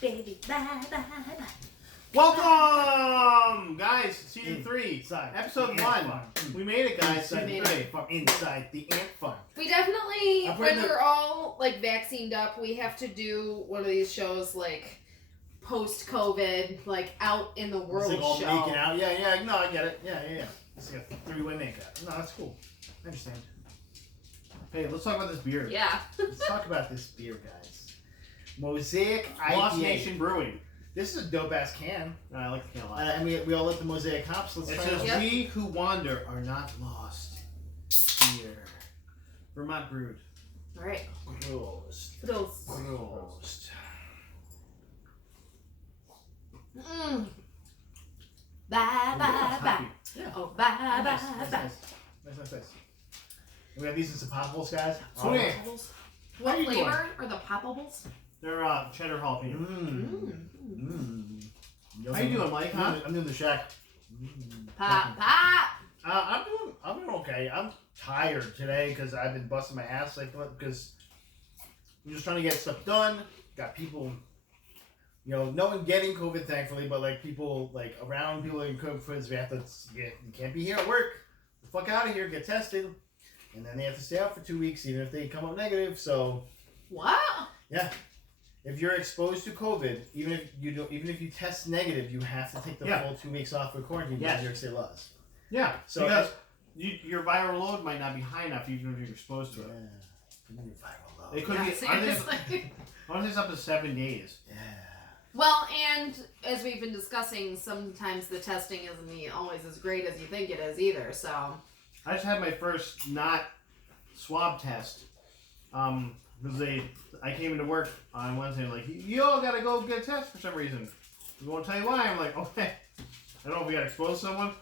baby, bye, bye, bye. Welcome, guys. Season 3, Inside episode the 1. ant farm. We made it, guys. Inside Season the 3. ant farm. Inside the ant farm. We definitely, I'm when putting we're all like vaccinated up, we have to do one of these shows like post-COVID, like out in the world It's like all show. making out. Yeah. No, I get it. Yeah. It's like a three-way makeout. No, that's cool. I understand. Hey, let's talk about this beer. Yeah. Let's talk about this beer, guys. Mosaic Lost IPA. Nation Brewing. This is a dope-ass can. I like the can a lot. And we all like the Mosaic hops. Let's It try says, it. Yep. we who wander are not lost. Beer. Vermont brewed. All right. Roast. Those. Roast. Mm. Bye, bye, bye. Yeah. Oh, bye, bye, Nice. bye. Nice. We have these in some popsicles, guys. Sweet. What How you doing? flavor are the poppables? They're cheddar jalapeno. How you doing, Mike? Huh? I'm doing the shack. Pop, pop. I'm doing okay. I'm tired today because I've been busting my ass because I'm just trying to get stuff done. Got people, no one getting COVID, thankfully, but like people like around people in COVID, we have to you can't be here at work. The fuck out of here, get tested, and then they have to stay out for 2 weeks even if they come up negative. So What? yeah. If you're exposed to COVID, even if you test negative, you have to take the full 2 weeks off of quarantine because New York State laws. Yeah. So because your viral load might not be high enough even if you're exposed to it. It could be. Seriously. I want to say it's up to 7 days. Yeah. Well, and as we've been discussing, sometimes the testing isn't always as great as you think it is either. So I just had my first not swab test. Because I came into work on Wednesday and like, you all gotta go get a test for some reason. We won't tell you why. I'm like, okay. I don't know if we got exposed to someone,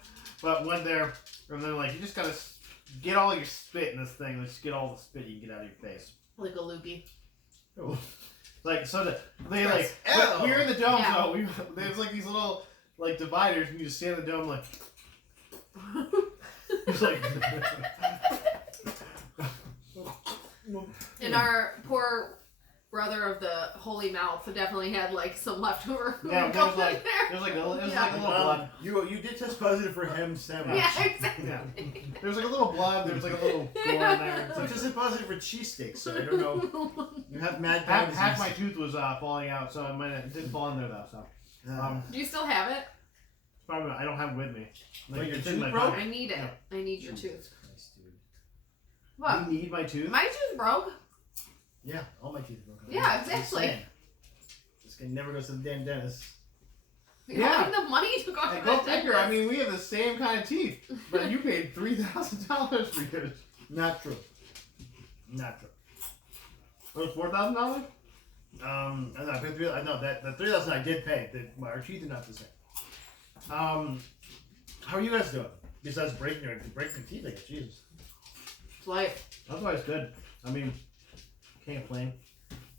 but went there and they're like, you just gotta get all your spit in this thing. Let's get all the spit you can get out of your face. like a loogie. Like so they like we were in the dome, so there's like these little like dividers, and you just stand in the dome like. It's like. And our poor brother of the holy mouth definitely had like some leftover. Yeah, going there's like there. like a little blood. You did test positive for him sandwich. Yeah, exactly. Yeah. There's like a little blood. There's like a little gore in there. It's You like, tested positive for cheesesteaks, so I don't know. You have mad half my tooth was falling out, so it didn't fall in there though. So Do you still have it? probably I don't have it with me. Like your it's in tooth my broke? pocket. I need it. Yeah. I need your tooth. Christ, dude. What? You need my tooth? My tooth broke. Yeah, all my teeth are broken. Yeah, I'm just exactly. saying. This guy never goes to the damn dentist. You Yeah. don't have the money to go to Hey, the go figure. I dentist. mean, we have the same kind of teeth, but you paid $3,000 for yours. Not true. Not true. Was it $4,000? I paid three. I know that the 3,000 I did pay. Our teeth are not the same. How are you guys doing? Besides breaking your teeth, I guess. Jesus. It's life. That's why it's good. I mean, can't complain.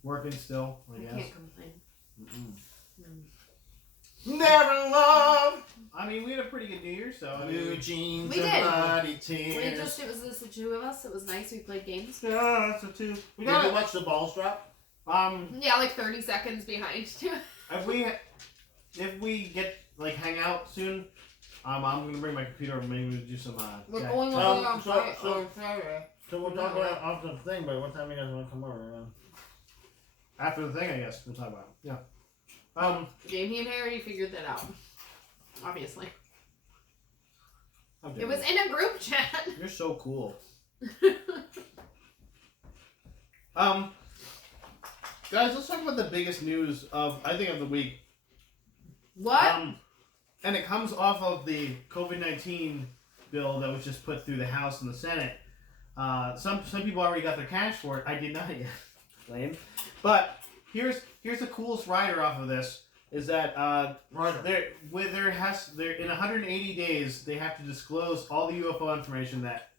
Working still, I I guess. can't complain. Never love I mean, we had a pretty good New Year, so I blue mean, jeans We and did. bloody It tears. was just the two of us. It was nice. We played games. yeah, that's a two. We Did you got watch the balls drop? Yeah, like 30 seconds behind. if we get like hang out soon, I'm gonna bring my computer and maybe we'll do some. We're chat. going away on so- Friday. so- on Saturday. So we'll talk about off the thing, but what time you guys want to come over? After the thing, I guess we'll talk about. It. Yeah. Jamie and I already figured that out. Obviously. Okay. It was in a group chat. You're so cool. Guys, let's talk about the biggest news of the week. What? And it comes off of the COVID-19 bill that was just put through the House and the Senate. Some people already got their cash for it. I did not yet. Lame. But here's the coolest rider off of this is that they're in 180 days they have to disclose all the UFO information that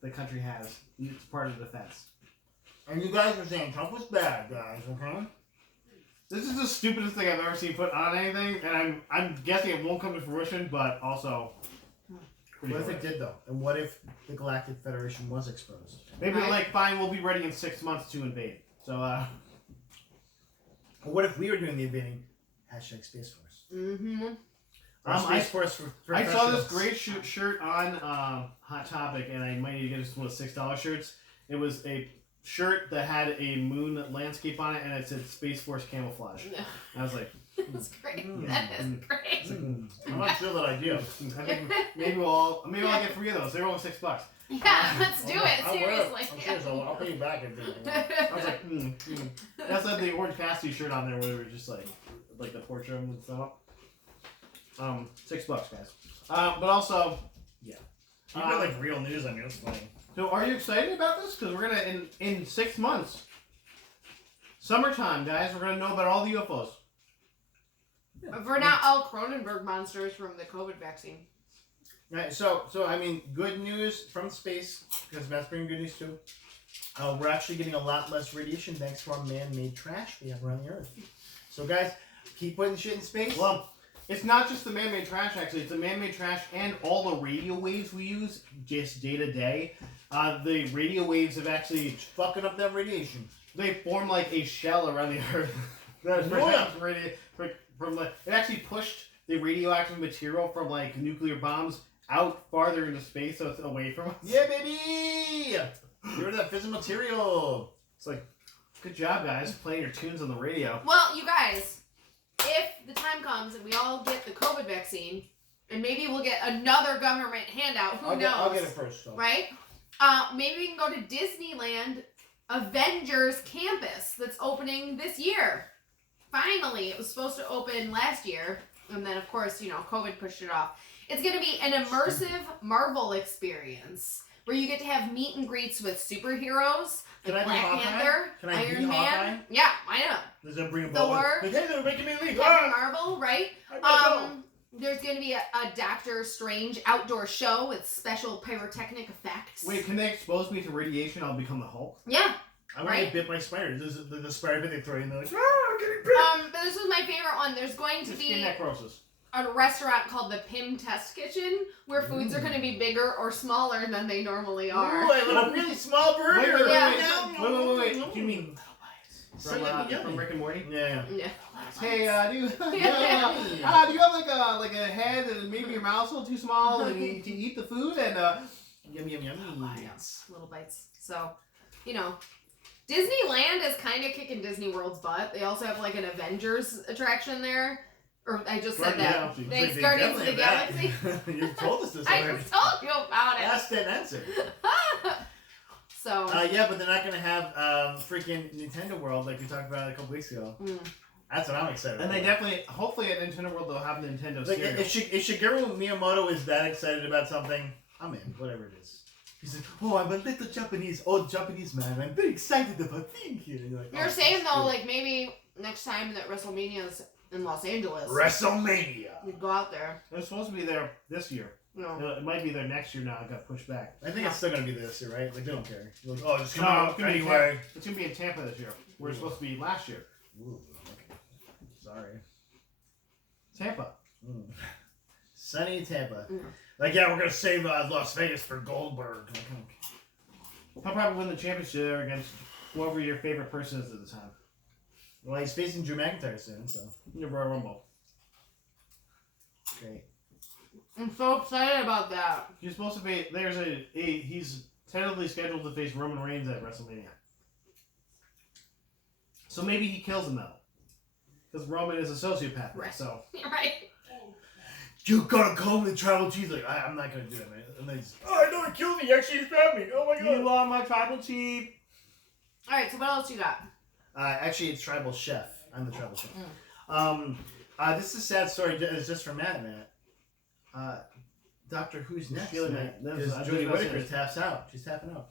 the country has. It's part of the defense. And you guys are saying Trump was bad, guys, okay? This is the stupidest thing I've ever seen put on anything, and I'm guessing it won't come to fruition, but also pretty What if cool. it did, though? And what if the Galactic Federation was exposed? Maybe Right. like, fine, we'll be ready in 6 months to invade. So, what if we were doing the evading? Hashtag Space Force. Mm-hmm. Space Force for I saw this professionals. great shirt on Hot Topic, and I might need to get one of the $6 shirts. It was a shirt that had a moon landscape on it, and it said Space Force camouflage. No. And I was like, That's great. That is great. I'm not sure that idea. I think maybe I'll get 3 of those. They're only $6. Yeah, let's do it. I'll wear it. Seriously. I'm serious. I'll pay you back if you I was like, That's like the Orange Cassidy shirt on there, where they were just like the portrait of him and stuff. $6, guys. But also, yeah. You got like real news on me. That's funny. So, are you excited about this? Because we're gonna in 6 months, summertime, guys. We're gonna know about all the UFOs. If we're not all Cronenberg monsters from the COVID vaccine. Right. So I mean, good news from space because that's bringing good news too. We're actually getting a lot less radiation thanks to our man-made trash we have around the Earth. So, guys, keep putting shit in space. Well, it's not just the man-made trash, actually. It's the man-made trash and all the radio waves we use just day to day. The radio waves have actually fucking up that radiation. They form like a shell around the Earth. It actually pushed the radioactive material from like nuclear bombs out farther into space, so it's away from us. Yeah, baby! Get rid of that fissile material. It's like, good job, guys, playing your tunes on the radio. Well, you guys, if the time comes and we all get the COVID vaccine, and maybe we'll get another government handout, who knows? I'll get it first, so. Right? Maybe we can go to Disneyland Avengers Campus that's opening this year. Finally, it was supposed to open last year, and then, of course, COVID pushed it off. It's going to be an immersive Marvel experience where you get to have meet and greets with superheroes like Black Panther, Iron Man. Hawkeye? Yeah, I know. Does that bring a Thor. Like, hey, they're making me leave. Captain Marvel, right? I gotta go. There's going to be a Doctor Strange outdoor show with special pyrotechnic effects. Wait, can they expose me to radiation? I'll become the Hulk? Yeah. I'm gonna get bit by spiders. The spider bit they throw in, they're like, I'm getting bit. But this was my favorite one. There's going to be Skin necrosis. a restaurant called the Pym Test Kitchen where foods are going to be bigger or smaller than they normally are. Ooh, I want a really small burger. Wait. Do you mean little bites from Rick and Morty? Yeah. Hey, do you have like a head and maybe your mouth's a little too small and you to eat the food and Yum. Little bites. So, Disneyland is kind of kicking Disney World's butt. They also have like an Avengers attraction there. Or I just said that. Thanks, Guardians of the Galaxy. You told us this I already. just told you about it. Asked and answered. So. Yeah, but they're not going to have freaking Nintendo World like we talked about a couple weeks ago. That's what I'm excited about. And they definitely, hopefully at Nintendo World they'll have Nintendo cereal. If Shigeru Miyamoto is that excited about something, I'm in, whatever it is. He's like, I'm a little old Japanese man. I'm very excited about being here. And you're saying though, like maybe next time that WrestleMania's in Los Angeles. WrestleMania. You'd go out there. They're supposed to be there this year. No. It might be there next year now. It got pushed back. I think it's still going to be this year, right? Like, they don't care. Like, just come No, out anyway. It's going to be in Tampa this year. Where it's supposed to be last year. Ooh, okay. Sorry. Tampa. Sunny Tampa. Mm. Like, yeah, we're going to save Las Vegas for Goldberg. He'll probably win the championship there against whoever your favorite person is at the time. Well, he's facing Drew McIntyre soon, so. In the Royal Rumble. Great. I'm so excited about that. He's supposed to be. He's tentatively scheduled to face Roman Reigns at WrestleMania. So maybe he kills him though, because Roman is a sociopath. Right. So. Right. You gotta call me the tribal chief. Like, I'm not gonna do that, man. And they just, I know he killed me. Actually, he stabbed me. Oh my god. You are my tribal chief. All right. So what else you got? Actually, it's tribal chef. I'm the tribal chef. This is a sad story. It's just for Matt. Doctor Who's next? Because Jodie Whittaker taps out. She's tapping out.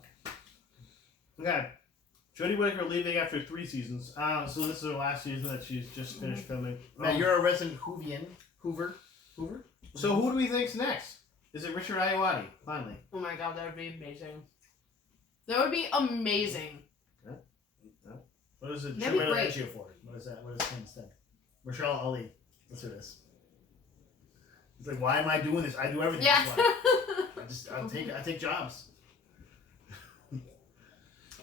Okay. Jodie Whittaker leaving after 3 seasons. So this is her last season that she's just finished filming. Now you're a resident Whovian. Hoover. So who do we think's next? Is it Richard Ayoade? Finally. Oh my god, that would be amazing. That would be amazing. What is it? That'd be great. For? What is that? What is it instead? Rashal Ali. That's who it is. It's like, why am I doing this? I do everything. Yeah. I take jobs.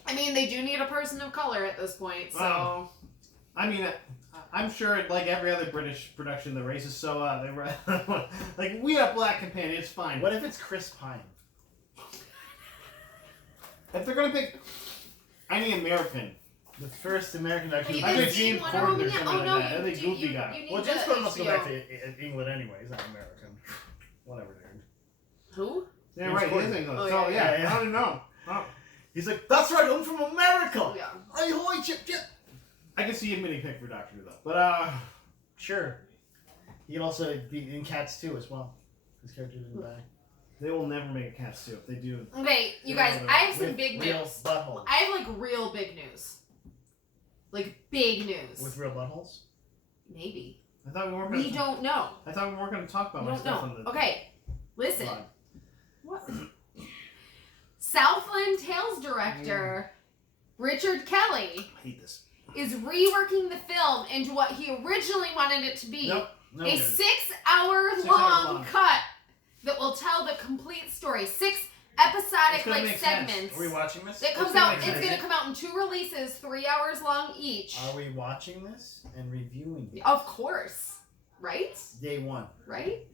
I mean, they do need a person of color at this point, so. I mean, I'm sure, like every other British production, the race is so they were like we have black companion. It's fine. What if it's Chris Pine? If they're gonna pick any American? The first American actually. You I didn't think see James Wonder Corden Woman or yet? something Oh like no, that. I think you Goofy guy. need Well, the James Corden must go back HBO. to England anyway. He's not American. Whatever, dude. Who? Yeah, James right. He is Corden. English. Oh, So yeah, yeah, I don't know. Oh. He's like, that's right, I'm from America. Oh yeah. Hey, holy chip, chip. I can see admitting pick for Doctor Who though, but Sure. He can also be in Cats 2 as well. His character's in the back. they will never make a Cats 2 if they do. Okay, you Yeah, guys, no, I have some With big real news. buttholes. I have like real big news. Like big news. With real buttholes? Maybe. I thought we weren't. We don't know. I thought we weren't going to talk about We my don't stuff know. on the. Okay, listen. Fine. What? Southland Tales director Richard Kelly I hate this. is reworking the film into what he originally wanted it to be. Nope. No A good. 6-hour 6 hours long long. cut that will tell the complete story. 6 episodic It's gonna like make sense. segments. Are we watching this? That comes gonna out. make It's sense. gonna come out in 2 releases, 3 hours long each. Are we watching this and reviewing it? Of course, right? Day 1. Right?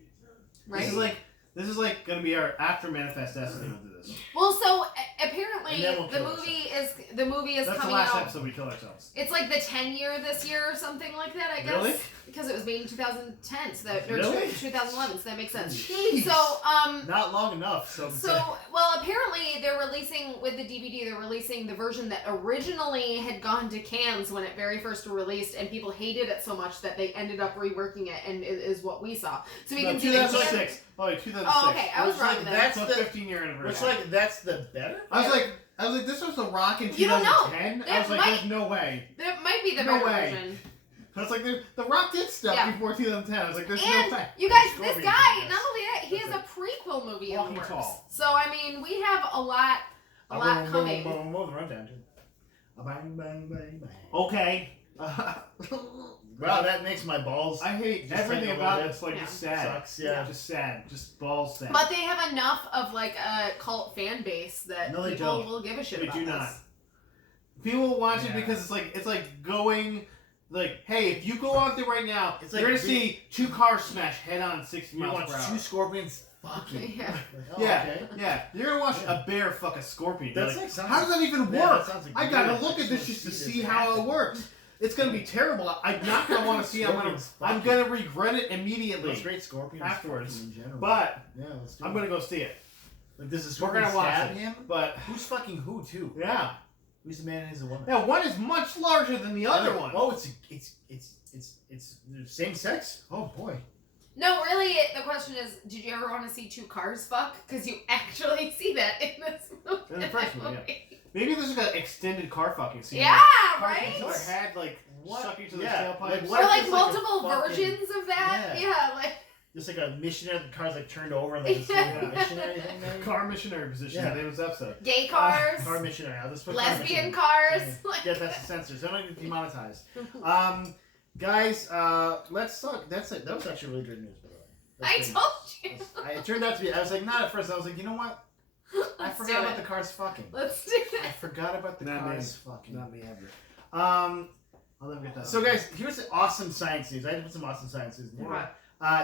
Right. This is like going to be our after Manifest Destiny. We'll do this. Well, so apparently And then we'll the kill movie is That's the coming last out. episode we kill ourselves. It's like the 10 year this year or something like that, I guess. Really? Because it was made in 2010, so that, or Really? 2011, so that makes sense. Jeez. So, Not long enough. So well, apparently they're releasing, with the DVD, they're releasing the version that originally had gone to Cannes when it very first released, and people hated it so much that they ended up reworking it, and it is what we saw. So we No, can see the Cannes. 2006. Oh, wait, 2006. Oh, okay, I was It's wrong like then. that's So the 15-year anniversary. It's like that's the better. I was like, this was The Rock in You don't know. 2010. I That was like, might- there's no way. That might be the No better way. version. I was like, The Rock did stuff Yeah. before 2010. I was like, there's And no way. you guys, this Scorpion, guy, I guess. not only that, he has That's a prequel movie in Walking the works. tall. So I mean, we have a lot coming. Boom, boom, rundown. Bang, bang, bang, bang. Okay. Wow, that makes my balls. I hate Just everything take a about little it. It's like Yeah. just sad. Sucks, yeah. Just sad. Just balls sad. But they have enough of like a cult fan base that No, they people don't. will give a shit They about do this. not. People will watch it Yeah. because it's like going. Like, hey, if you go out there right now, It's you're like gonna see 2 cars smash head on 60 You miles watch per hour. 2 scorpions fucking. Yeah. Like, oh, Yeah, okay. yeah. You're gonna watch Yeah. a bear fuck a scorpion. You're That's like, like sounds how does that even Yeah, that work? sounds like I gotta weird. look I at this just just to wanna see this how it happen. works. It's gonna be terrible. I'm not gonna want to see it. I'm Scorpions gonna regret it That's immediately. great scorpions Afterwards. fucking in general. But yeah, let's do I'm it. gonna go see it. Like, does the We're scorpion gonna watch stab it. him? But Who's fucking who too? yeah, Who's the man and who's the woman? yeah. One is much larger than the other one. Oh, it's the same sex. Oh boy. No, really, the question is, did you ever want to see 2 cars fuck? Because you actually see that in this movie. In the first one, yeah. Maybe there's like an extended car fucking scene. Yeah, Car right? fucking their head like What? sucking to the Yeah, tailpipe. like, Or what if like it's like a multiple fucking- versions of that. Yeah. Yeah, like Just like a missionary, the car's like turned over and like it's Yeah. a missionary thing. Maybe? Car missionary position. Yeah. The name of this episode. gay cars, Car missionary. I'll just put car lesbian missionary. cars. Yeah. Like, Yeah, that's the censor. So I'm not gonna demonetize. Guys, let's talk. That's it. That was actually really good news, by the way. I That's told you. good. It turned out to be. I was like, not at first. I was like, you know what? I Let's forgot do about it. the cars fucking. Let's do I it. forgot about the Not me. cars fucking. Not me ever. Um. I'll never get that. So, guys, here's the awesome science news. I had to put some awesome science news in here.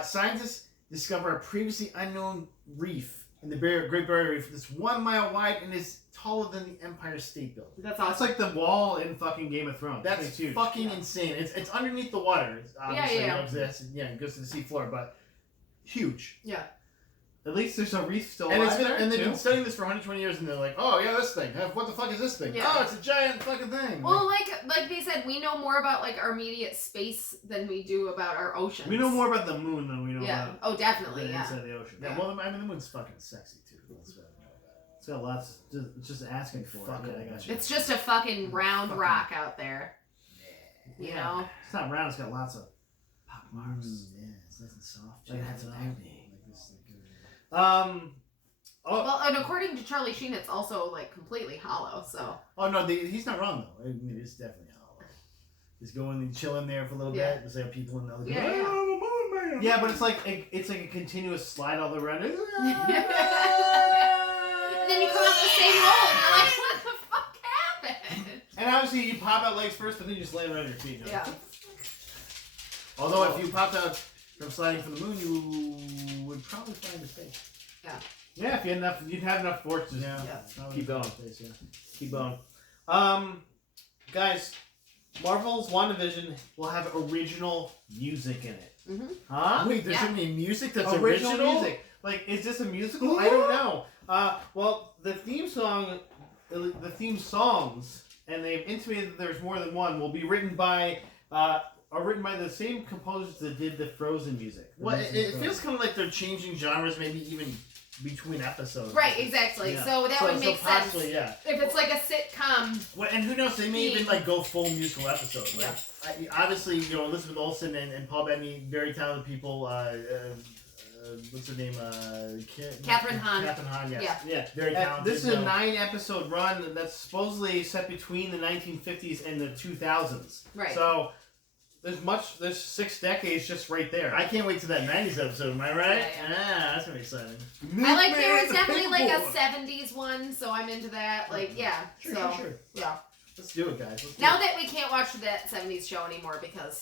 Scientists discover a previously unknown reef in the Great Barrier Reef that's 1 mile wide and is taller than the Empire State Building. That's That's awesome. like the wall in fucking Game of Thrones. That's It's huge. fucking Yeah. insane. It's underneath the water. It's obviously, yeah. You know, 'cause it goes to the sea floor, but huge. Yeah. At least there's a reef still And, alive there, they've too. been studying this for 120 years, and they're like, oh yeah, this thing. What the fuck is this thing? Yeah. Oh, it's a giant fucking thing. Well, like they said, we know more about like our immediate space than we do about our oceans. We know more about the moon than we know Yeah. about Oh, the definitely. Yeah. inside the ocean. yeah, well, I mean, the moon's fucking sexy too. Let's know that. It's got lots. It's just asking for Fuck it. it, Yeah, I got you. It's just a fucking round Fucking- rock out there. You know. It's not round. It's got lots of pop marks. Yeah, it's nice and soft. Like Yeah, that's it's acne. like this, Oh, Well, and according to Charlie Sheen, it's also like completely hollow. So Oh no, he's not wrong though. I mean, it's definitely hollow. Just go in and chill in there for a little Yeah. bit. Just like people in the other. Yeah, "Oh, yeah. I'm a moon man." yeah, but it's like a continuous slide all around it. and then you come out the same hole, and you're like, what the fuck happened? And And obviously you pop out legs first, but then you just land right on your feet. Yeah. Although if you popped out from sliding from the moon, you would probably fly into space. Yeah, if you had enough, you'd have enough force to keep going. Space, yeah. Keep going. Guys, Marvel's WandaVision will have original music in it. Mm-hmm. Huh? Wait, there's gonna be music that's original music. Like, is this a musical? I don't know. Well, the theme songs, and they've intimated that there's more than one, will be written by the same composers that did the Frozen music. Well, it feels kind of like they're changing genres, maybe even between episodes. Right, exactly. Yeah. So that would make sense. Possibly, yeah. If it's like a sitcom. Well, and who knows? They may even like go full musical episode. Like, Yeah. Obviously, Elizabeth Olsen and Paul Bettany, very talented people. What's her name? Catherine Hahn. Catherine Hahn, yes. Yeah. Very talented. This is a 9-episode run that's supposedly set between the 1950s and the 2000s. Right. So there's 6 decades just right there. I can't wait to that 90s episode, am I right? Yeah. That's gonna be exciting. I like there was definitely like a 70s one, so I'm into that. Like, yeah. Sure. Yeah. Let's do it, guys. Now that we can't watch that 70s show anymore because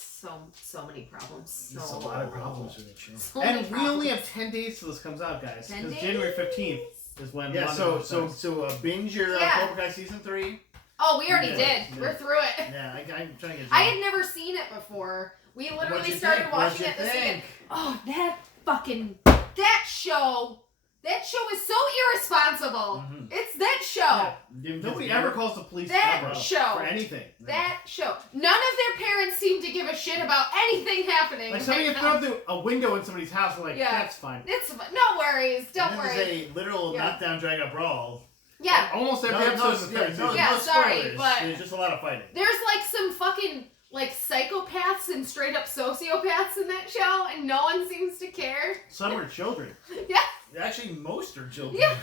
so many problems. There's a lot of problems with that show. So many And we problems. only have 10 days till this comes out, guys. 10 Because days? January 15th is when. Yeah, London so starts. binge your Yeah. Cobra Kai season 3. Oh, we already Yeah. did. Yeah. We're through it. Yeah, I'm trying to get. I had never seen it before. We literally started watching it this weekend. Oh, that show. That show is so irresponsible. Mhm. It's that show. Nobody ever calls the police That ever show. for anything. That show. None of their parents seem to give a shit about anything happening. Like somebody right can now. throw through a window in somebody's house, and like, Yeah. that's fine. It's no worries. Don't This worry. is a literal Yeah. knockdown, drag out brawl. Yeah. Almost every episode is the third season. Yeah, no sorry, spoilers. but- There's just a lot of fighting. There's like some fucking like psychopaths and straight up sociopaths in that show, and no one seems to care. Some are children. Yeah. Actually, most are children. Yeah.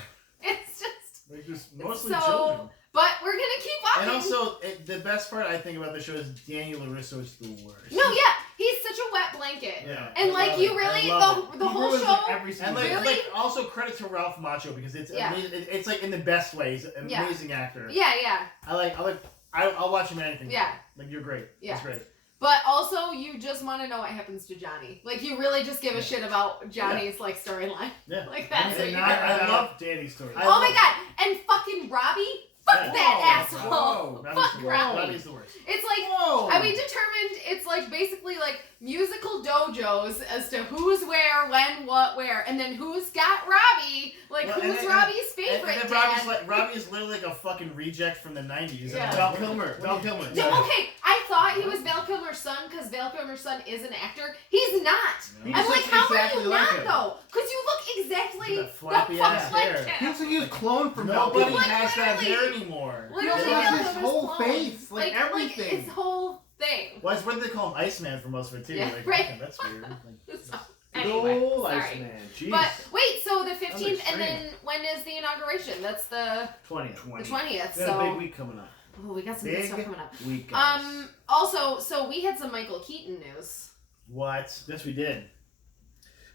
It's just. Like, just mostly So- children. But we're gonna keep watching. And also, the best part I think about the show is Daniel LaRusso is the worst. No, yeah, he's such a wet blanket. Yeah. And I like love you it. really I love the He whole ruins, show. like, every And single like, Really? like also credit to Ralph Macchio because it's Yeah. amazing. It's like in the best ways. Amazing actor. Yeah. I'll watch him in anything. Yeah. Like you're great. Yeah. It's great. But also, you just want to know what happens to Johnny. Like, you really just give a shit about Johnny's like storyline. Yeah. Like that's what And you I- care I about. love Danny's story. I Oh my love- god! And fucking Robbie. Fuck Yeah. that Whoa, asshole. whoa. Robbie's Fuck the worst. Robbie. Robbie's the worst. It's like Whoa! we determined it's like basically like musical dojos as to who's where, when, what, where, and then who's got Robbie. Like Well, and who's then- Robbie's favorite And then dad. Robbie is literally like a fucking reject from the 90s. Yeah. Val Kilmer. Val Kilmer. No, okay, I thought he was Val Kilmer's son because Val Kilmer's son is an actor. He's not. He I'm just like, looks how exactly are you like not him. though? Because you look exactly That the floppy fuck ass like hair. He him. looks like he was cloned from Val Nobody Kilmer. Like, has that literally. hair anymore. Literally, He Val has his Kilmer's whole clone. face, like everything. Like his whole thing. Well, it's what they call him Iceman for most of it too. Yeah, Like, right. okay, that's weird. Like, So, anyway, No sorry. Iceman. Jeez. But wait, so the That was 15th, and extreme. then when is the inauguration? That's the 20th. 20th. We got a So big week coming up. oh, we got some good Big stuff coming up. week, guys. Also, so we had some Michael Keaton news. what? Yes, we did.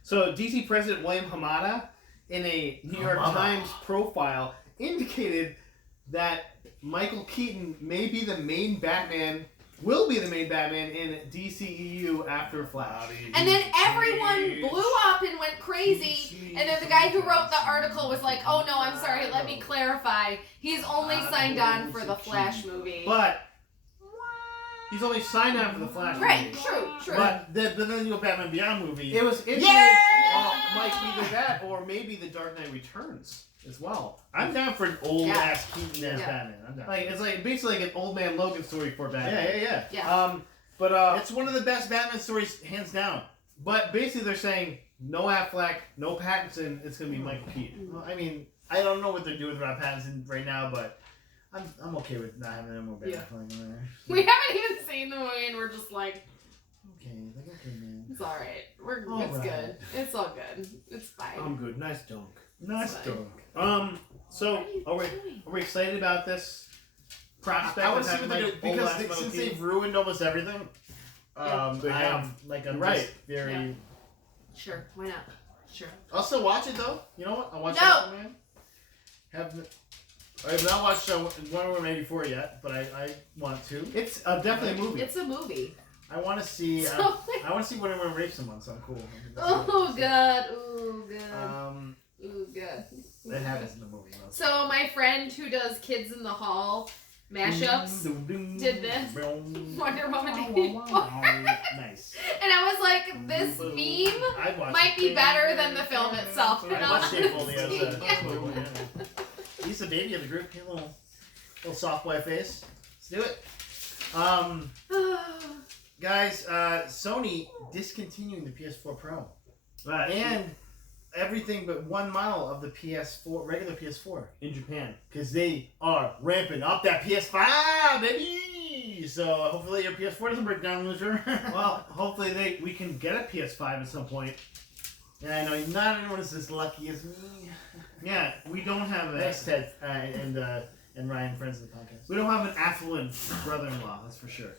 So, DC President William Hamada, in a New York Hamada. Times profile, indicated that Michael Keaton may be the main Batman, will be the main Batman in DCEU after Flash. And then everyone blew up and went crazy. And then the guy who wrote the article was like, "Oh no, I'm sorry. Let me clarify. He's only signed on for the Flash movie." But he's only signed on for the Flash Right. movie. True. But then you go Batman Beyond movie. It was interesting. Yeah! Might either that or maybe the Dark Knight Returns as well. I'm down for an old Yeah. ass Keaton as Yeah. Batman. I'm down. Like it's like basically like an old man Logan story for Batman. Yeah. Yeah. But It's one of the best Batman stories, hands down. but basically they're saying no Affleck, no Pattinson. It's gonna be Michael Keaton. Well, I mean, I don't know what they're doing with Rob Pattinson right now, but I'm okay with not having him Batman Yeah. playing in there. We haven't even seen the movie, and we're just like, Okay, man. it's all right. All It's right. good. It's all good. It's fine. I'm good. Nice dunk. Nice Fine. dog. So are we excited about this prospect? I want of to see what having, they like, do old because ass Michael since Keaton? they've ruined almost everything. They I'm have. I'm Right. just very. Yeah. Sure. Why not? Sure. I'll still watch it though. You know what? I'll watch No. it, man. Have I have not watched Wonder Woman 84 yet, but I want to. It's definitely a movie. It's a movie. I want to see. So- I want to see Wonder Woman rape someone. So I'm cool. Oh god. Oh god. Oh god. That happens in the movie. Though. So my friend who does Kids in the Hall mashups did this Wonder Woman 84. Nice. And I was like, this meme might be better than the film itself. I watched it fully as Yeah. He's the baby of the group. He a little soft boy face. Let's do it. Guys, Sony discontinuing the PS4 Pro and everything but one model of the PS4 regular PS4 in Japan because they are ramping up that PS5, baby. So hopefully your PS4 doesn't break down, loser. Well, hopefully we can get a PS5 at some point. Yeah, I know not everyone is as lucky as me. Yeah, we don't have Thanks, Ted, and Ryan, friends of the podcast. We don't have an affluent brother-in-law, that's for sure.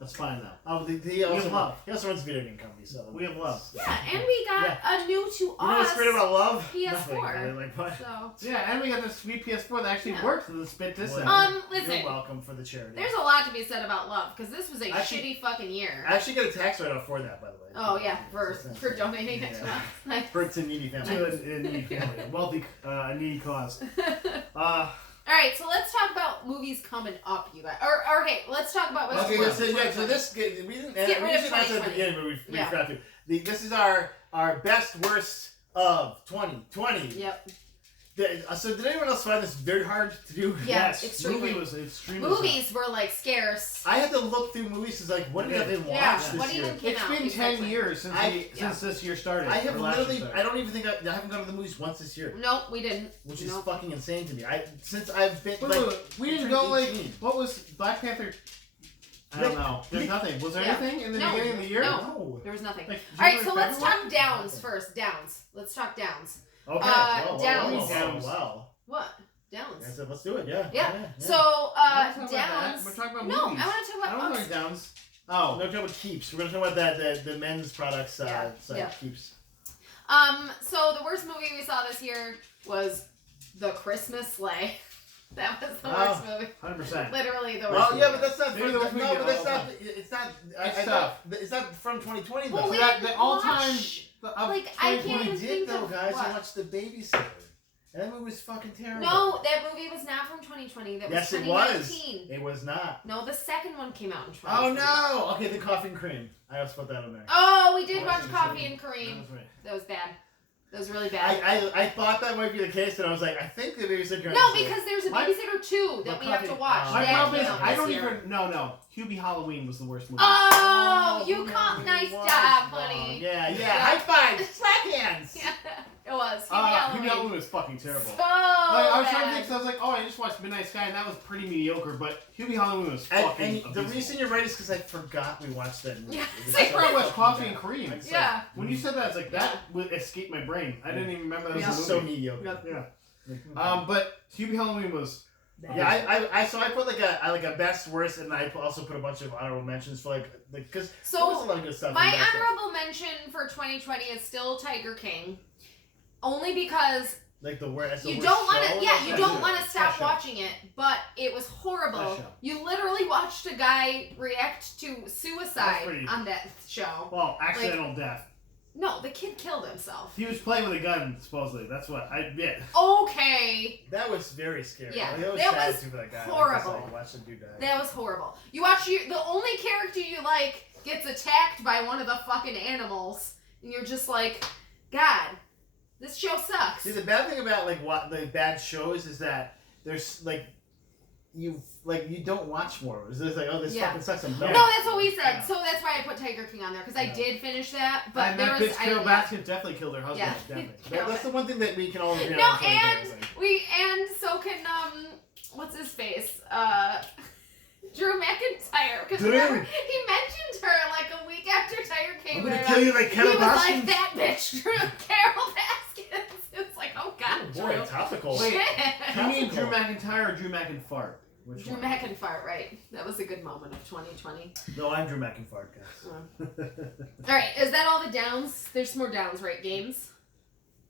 That's fine though. Oh, he also runs a video game company, so we have love. Yeah, and we got a new to You know us what's great about love? PS4. Nothing, really. Like, what? So Yeah, and we got this sweet PS4 that actually works with the spit this Well, out. listen. You're welcome for the charity. There's a lot to be said about love because this was a Actually- shitty fucking year. I actually get a tax write-off for that, by the way. Oh yeah, for donating it to us. For it's a needy family. To a needy family, a wealthy, a needy cause. All right, so let's talk about movies coming up, you guys. Or okay, let's talk about what's Okay, coming so, up. so this we didn't. Get We rid of usually announce it at the 2020. beginning, but we Yeah. forgot to. This is our best worst of 2020. Yep. So did anyone else find this very hard to do? Yeah, Yes, extremely. movie was extremely. Movies were like scarce. I had to look through movies. It's like, what did I even watch Yeah, this what year? even came It's out? been 10 exactly. years since since this year started. I have or last year literally. started. I don't even think I haven't gone to the movies once this year, Nope, we didn't. which is Nope. fucking insane to me. Since I've been Wait, we didn't go like 18. what was Black Panther? I don't know. There's nothing. Was there Yeah. anything in the No. beginning of the year? No. There was nothing. Like, All right, so January, let's February? talk downs first. Downs. Let's talk downs. Okay. Downs. Wow. What? Downs. I said, let's do it. Yeah. Yeah. So I don't wanna talk about that. downs. We're talking about No, movies. I want to talk I about. don't want downs. Oh. We're gonna talk about keeps. We're gonna talk about the men's products side Yeah. keeps. So the worst movie we saw this year was The Christmas Sleigh. That was the worst movie. 100%. Literally the worst. Well, movie. yeah, but that's not. Maybe the worst movie of that's all not. time. It's not. It's tough. It's not from 2020 though. Well, we that- didn't the all-time- watch- Of Like, I can't 2020 We even did think though, of guys. what. I watched The Babysitter, and that movie was fucking terrible. No, that movie was not from 2020. That was Yes, it was. 2019. It was not. No, the second one came out in Oh 2020. no! Okay, the coffee and cream. I also put that in there. Oh, we did Oh, watch that's Coffee insane. and Cream. That's right. That was bad. That was really bad. I thought that might be the case, and I was like, I think the Babysitter. No, because there's a My- Babysitter 2 that My we have to coffee- watch. Oh. My That problem is came out I this don't year. even. No. Hubie Halloween was the worst movie. Oh, you caught. It Nice was job, wrong. honey. Yeah. Yeah. High five. Slap hands. Yeah, it was. Hubie Halloween. Halloween was fucking terrible. So I was trying to bad. think, so I was like, oh, I just watched Midnight Sky, and that was pretty mediocre, but Hubie Halloween was fucking And the abysmal. reason you're right is because I forgot we watched that movie. Yeah. It was I I forgot so what fucking Coffee bad. and Cream. It's Yeah. When you said that, it's like, that would escape my brain. I didn't even remember that Like, was this a is movie. so mediocre. Yeah. But Hubie Halloween was... Yeah, so I put like a best worst, and I also put a bunch of honorable mentions for like because So, there was a lot of good stuff. My in best stuff. honorable mention for 2020 is still Tiger King. Only because Like the worst. you don't want to, yeah, you That don't show. want to stop That show. watching it, but it was horrible. That show. You literally watched a guy react to That's suicide pretty- on that show. Well, accidental death. No, the kid killed himself. He was playing with a gun, supposedly. That's what I... Yeah. Okay, That was very scary. Yeah, Like, that was that sad was too for that guy. horrible. Like, watch him do that. that was horrible. You watch the only character you like gets attacked by one of the fucking animals, and you're just like, God, this show sucks. See, the bad thing about like what the bad shows is that there's like you don't watch more. It's just like, oh, this Yeah. fucking sucks. I'm No, done. that's what we said. Yeah. So that's why I put Tiger King on there because I Yeah. did finish that, but and there that was bitch Carol yeah. Baskin definitely killed her husband. Yeah. Definitely. That's the one thing that we can all agree No, on. and so can what's his face? Drew McIntyre, because Drew. remember he mentioned her like a week after Tiger came I'm gonna out. kill you like He Carol was like Baskin. that bitch, Drew Carol Baskins. It's like, oh God, Oh, boy, Drew. topical. Wait, Shit. you mean Drew Topical. McIntyre or Drew McInfart? Which Drew one? McIntyre, right? That was a good moment of 2020. No, I'm Drew McIntyre, guys. All right, is that all the downs? There's some more downs, right? Games.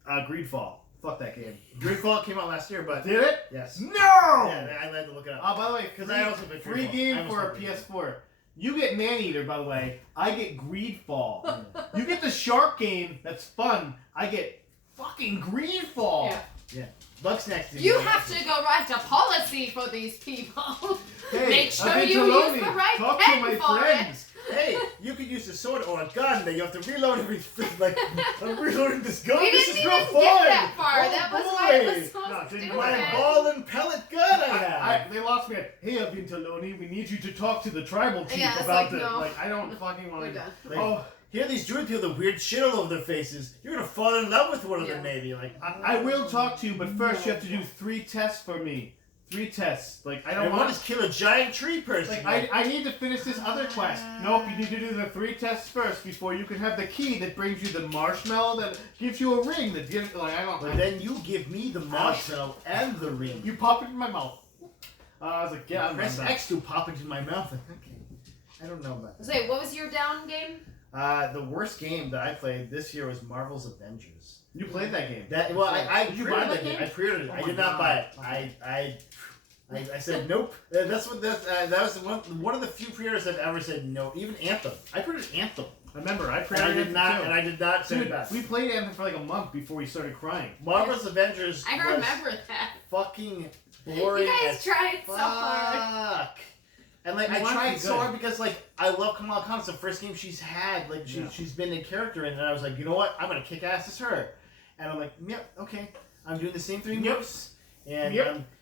Greedfall. Fuck that game. Greedfall came out last year, but Did it? yes. No! Yeah, I had to look it up. Oh, by the way, Because I also picked free Greedfall. game I for a almost picked PS4. You get Maneater, by the way. I get Greedfall. You get the shark game. That's fun. I get fucking Greedfall. Yeah. Bugs next. You have to go write a policy for these people. Hey, Make sure I've been you to use Lonely. the right Talk pen to my for friends. Hey, you could use a sword or a gun that you have to reload every. Like, I'm reloading this gun. We this didn't is even real get fun. that far. Oh, That was boy. why it was so No, stupid. My ball and pellet gun I have. They lost me at, hey, I've been to Lonely. We need you to talk to the tribal chief Yeah, it's about like, the. no. Like, I don't fucking want We're to. done. Like, Oh, here these druid people with weird shit all over their faces. You're gonna fall in love with one of them, Yeah. maybe. Like, I will talk to you, but first you have to do 3 tests for me. 3 tests. Like, I I don't want want to kill a giant tree person. Like, I need to finish this other quest. Nope, you need to do the 3 tests first before you can have the key that brings you the marshmallow that gives you a ring that gives, like, I don't But then you give me the marshmallow and the ring. You pop it in my mouth. I was like, yeah, I'm Press done. X to pop into my mouth. Okay. I don't know about that. Say, what was your down game? The worst game that I played this year was Marvel's Avengers. You played that game. That well, I Did you pre-ordered buy that that game. game? I pre-ordered it. Oh I my did not God. buy it. I said nope. That's what that was one of the few pre-orders I've ever said no. Even Anthem. I pre-ordered Anthem. I remember, I And I pre-ordered did it not. too. And I did not say Dude, that. we played Anthem for like a month before we started crying. Marvel's Avengers. I was remember that. fucking boring. You guys as tried so hard. fuck. And like You I want to tried be so good. hard because like I love Kamala Khan. It's the first game she's had. Like she's been a character in, and I was like, you know what? I'm gonna kick ass as her. And I'm like, yep, okay. I'm doing the same 3 moves. And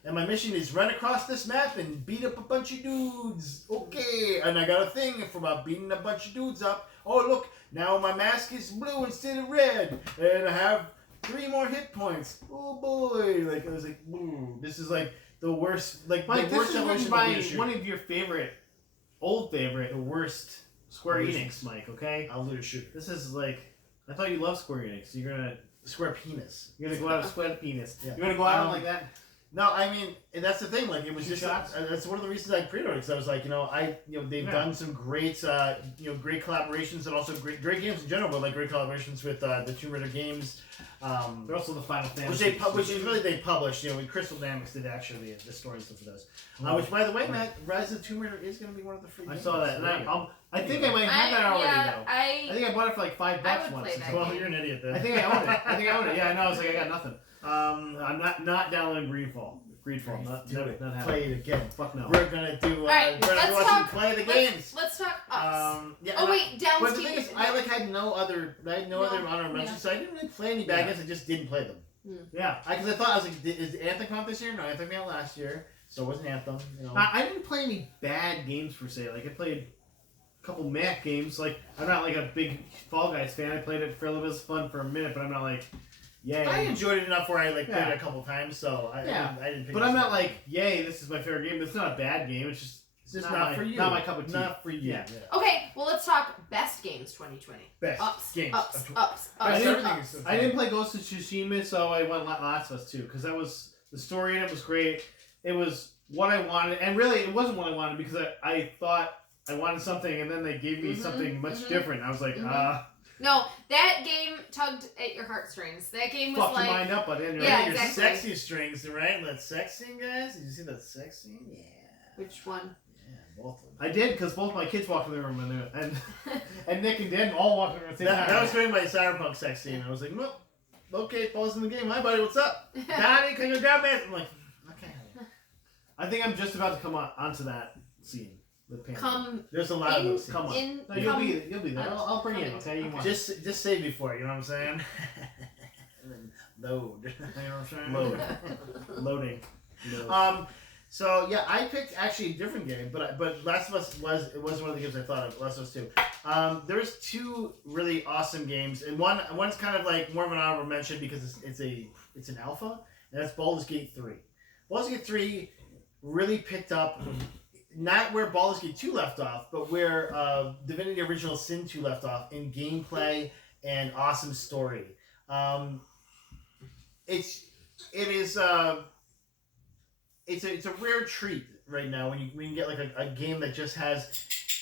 and my mission is run across this map and beat up a bunch of dudes. Okay. And I got a thing for about beating a bunch of dudes up. Oh look, now my mask is blue instead of red, and I have 3 more hit points. Oh boy! Like I was like, ooh, this is like the worst. Like Mike, the this worst is written evolution by of leadership. one of your old favorite, The worst Square Evolutions. Enix, Mike, okay? leadership. This is like, I thought you loved Square Enix. You're gonna Square penis. go out of square penis. Yeah. You're gonna go out like that? No, I mean, and that's the thing. Like, it was 2 just shots? that's one of the reasons I pre-ordered. Because I was like, they've Yeah. done some great, great collaborations and also great games in general. But like great collaborations with the Tomb Raider games, They're also the Final which Fantasy. which is really they published. Crystal Dynamics did actually the story and stuff for those. Which, by the way, Matt, Rise of the Tomb Raider is going to be one of the free. I games. saw that, and There you go. I think I might have that already though. I I think I bought it for like $5 I would once. play that Well, game. You're an idiot then. I think I own it. Yeah, I know. I was like, I got nothing. I'm not downloading Greedfall. Not happening. Play it again. Fuck no. We're gonna do. Alright, we're gonna let's watch talk- you play the games. let's talk ups. Yeah. Oh wait, down. But the thing is, I had no other honorable mentions, so I didn't really play any bad Yeah. games. I just didn't play them. Yeah. Because I thought I was like, is Anthem come out this year? No, Anthem came out last year, so it wasn't Anthem. I didn't play any bad games per se. Like I played a couple Mac games. Like I'm not like a big Fall Guys fan. I played it for a little bit of fun for a minute, but I'm not like, yay. I enjoyed it enough where I played Yeah. it a couple times, so I didn't pick But it I'm up. not like, yay, this is my favorite game. It's not a bad game. It's just not for you. Not my cup of tea. Not for you. Yeah. Okay, well let's talk best games 2020. Best Ups, games. ups, of ups, I ups, didn't- ups. I didn't play Ghost of Tsushima, so I went Last of Us 2 because that was the story in it was great. It was what I wanted, and really it wasn't what I wanted because I thought I wanted something, and then they gave me something much different. I was like, No, that game tugged at your heartstrings. That game was fuck your like, mind up, but anyway. Yeah, Your exactly. sexy strings, right? That sex scene, guys. Did you see that sex scene? Yeah. which one? Yeah, both of them. I did because both my kids walked in the room and Nick and Dan all walked in the room at the same That time. was during my Cyberpunk sex scene. I was like, well, okay, Paul's in the game. Hi, buddy, what's up? Daddy, can you grab me? I'm like, okay. I think I'm just about to come onto that scene with Pam. Come There's a lot of in, those scenes. Come on. in, No, you'll come, be there. I'll bring you in. Okay, you Okay. want. Just save me for it. You know what I'm saying? And then load. You know what I'm saying? Load. Loading. So yeah, I picked actually a different game, but Last of Us was one of the games I thought of. Last of Us 2. There's 2 really awesome games, and one's kind of like more of an honorable mention because it's an alpha, and that's Baldur's Gate 3. Baldur's Gate 3 really picked up not where Baldur's Gate 2 left off, but where Divinity Original Sin 2 left off in gameplay and awesome story. It's a rare treat right now when you get like a game that just has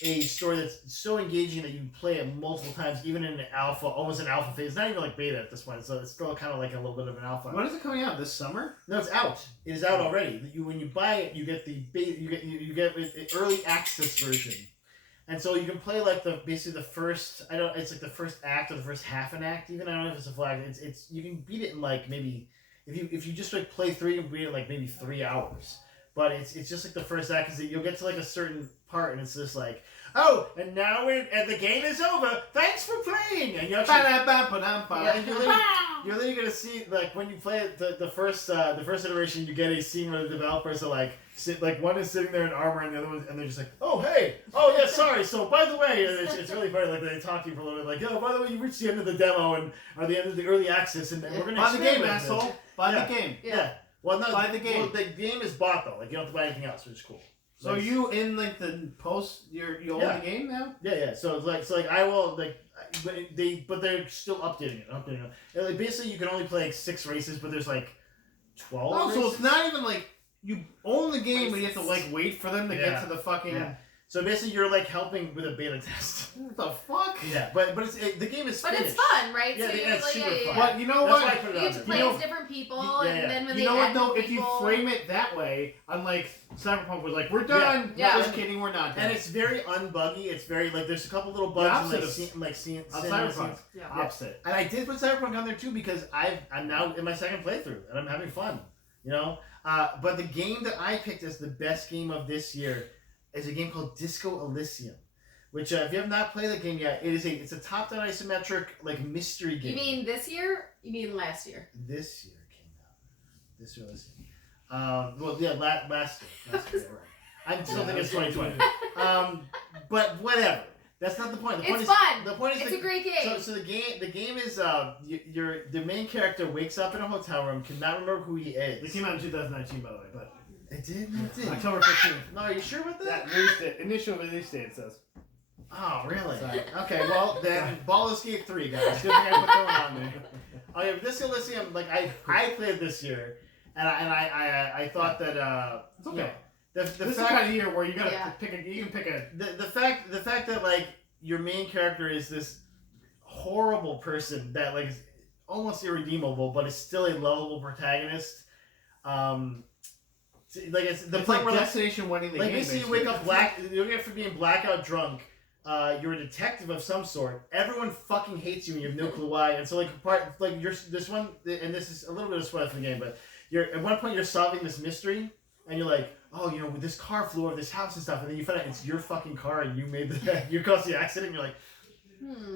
a story that's so engaging that you can play it multiple times, even in an alpha, almost an alpha phase. It's not even like beta at this point, so it's still kind of like a little bit of an alpha. When is it coming out? This summer? No, it's out. It is out already. When you buy it, you get the you get an early access version, and so you can play like basically the first. It's like the first act or the first half an act. Even I don't know if it's a full act. It's you can beat it in like maybe if you just like play 3, you can beat it in like maybe 3 hours. But it's just like the first act because you'll get to like a certain part and it's just like, oh, and now and the game is over. Thanks for playing. And you actually, and you're literally gonna see like when you play it the first iteration, you get a scene where the developers are like one is sitting there in armor and the other one and they're just like, oh hey, oh yeah, sorry. So by the way, it's really funny. Like they talk to you for a little bit, like, oh by the way, you reached the end of the demo or the end of the early access, and we're gonna buy the game, asshole. Buy the game. Yeah. Well, no, buy the game. Well, the game is bought though. Like you don't have to buy anything else, which is cool. So like, you in like the post you own the game now? Yeah. So it's like I will like but they're still updating it. And, like, basically, you can only play like 6 races, but there's like 12. Oh, races. so it's not even like you own the game, but you have to like wait for them to get to the fucking. Yeah. So basically, you're like helping with a beta test. What the fuck? Yeah, but the game is. But finished. it's fun, right? Yeah, so it's super fun. But you know That's what? why I put it you on get to there. play as different people, and then when you they know what add though? new If you people, frame it that way, unlike Cyberpunk was like, we're done. Yeah. Just kidding, we're not done. And it's very unbuggy. It's very like there's a couple little bugs Opposite like scenes. Cyberpunk. Yeah. Opposite. And I did put Cyberpunk on there too because I'm now in my second playthrough and I'm having fun, you know. But the game that I picked as the best game of this year is a game called Disco Elysium, which if you have not played the game yet, it's a top-down isometric like mystery game. You mean this year? You mean last year? This year it came out. Disco Elysium. Well, yeah, last year. Right. I still think it's 2020. But whatever. That's not the point. The point It's is, fun. The point is It's a great game. So the game is the main character wakes up in a hotel room, cannot remember who he is. It came out in 2019, by the way, but It did. It did. October 15th. No, are you sure about that? Yeah, release date. Initial release date, it says. Oh, really? Sorry. Okay, well then, Baldur's Gate 3, guys. Good thing I put that one on there. Oh yeah, this Elysium, like I played this year, and I thought that It's okay. you know, This is the kind of year where you gotta Yeah. you can pick a. the fact that like your main character is this horrible person that like is almost irredeemable, but is still a lovable protagonist. Like it's the It's point like where Destination Wedding the like game. basically you wake up you wake up from being blackout drunk. You're a detective of some sort. Everyone fucking hates you and you have no clue why. And so you're this one, and this is a little bit of spoiler from the game, but you're at one point you're solving this mystery and you're like, oh, you know, this car flew over this house and stuff, and then you find out it's your fucking car and you caused the accident. And you're like,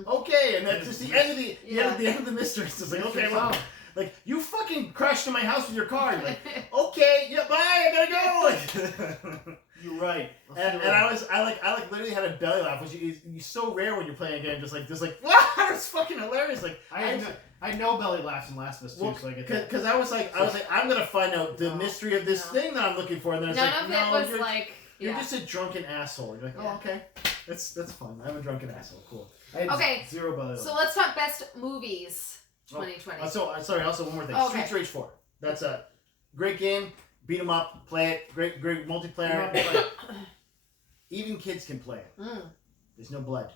okay, and that's just the end of the end of the mystery. It's just like, okay, well, like you fucking crashed into my house with your car. You're like, okay, yeah, bye, I gotta go. You're right. And I literally had a belly laugh, which is so rare when you're playing a game. Just like, wow, it's fucking hilarious. Like I know belly laughs in Last of Us too, so I get that. Because I was like, I'm gonna find out the mystery of this thing that I'm looking for, and then it's None like, of it was like. You're just a drunken asshole. You're like, oh, okay, that's fun. I'm a drunken asshole. Cool. Okay. Zero belly laughs. So let's talk best movies 2020. Sorry. Also, one more thing. Okay. Streets Rage 4. That's a great game. Beat 'em up. Play it. Great multiplayer. Even kids can play it. There's no blood.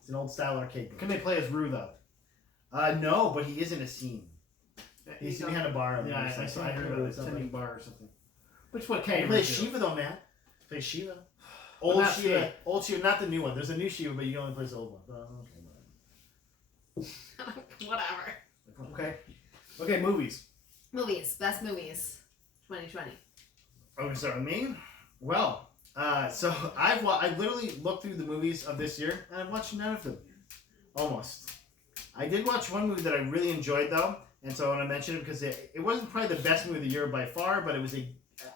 It's an old style arcade game. Can they play as Rue though? No, but he is in a scene. He's behind a bar. Yeah, I saw him at a tending bar or something. Which one can he you plays do? Shiva though, man. He plays Shiva. Well, Old that's Shiva. it. Old Shiva, not the new one. There's a new Shiva, but you only play the old one. Whatever. Okay, movies. Best movies 2020. Okay, so me? Well, so I literally looked through the movies of this year, and I've watched none of them. Almost. I did watch one movie that I really enjoyed, though, and so I want to mention it because it wasn't probably the best movie of the year by far, but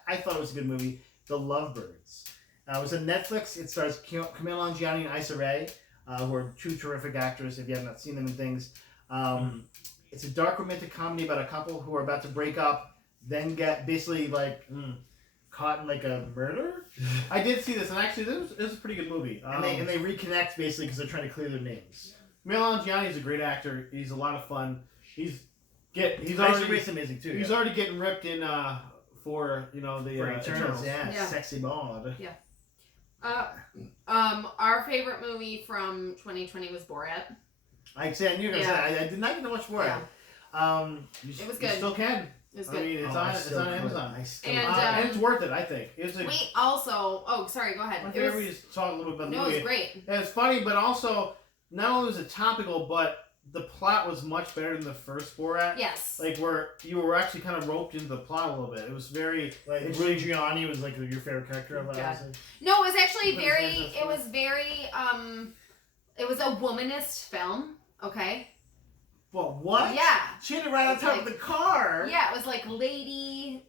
I thought it was a good movie, The Lovebirds. It was on Netflix. It stars Camille Nanjiani and Issa Rae, who are two terrific actors if you have not seen them in things. It's a dark romantic comedy about a couple who are about to break up, then get basically like caught in like a murder. I did see this, and actually, this is a pretty good movie. And they reconnect basically because they're trying to clear their names. Camille Nanjiani is a great actor. He's a lot of fun. He's Issa already Rae's amazing too. He's already getting ripped in for the for Eternals. Eternals. Yeah, Yeah. sexy bond. Yeah. Our favorite movie from 2020 was Borat. I'd say I knew you were gonna say I did not get to watch more. Yeah. It was good. You still can. It was I good. mean, it's on Amazon. And, it's worth it, I think. It's a, We also. Oh, sorry. Go ahead. my favorite is talk a little bit about the No, movie. it was great. And it's funny, but also not only was it topical, but the plot was much better than the first Borat. Yes. Like where you were actually kind of roped into the plot a little bit. It was very Like It's Rudy Giuliani was like your favorite character of Yeah. it. No, it was actually But very. it's It was very. It was a womanist film. Okay. Well, what? Yeah. She had it right on It's top like- of the car. Yeah, it was like lady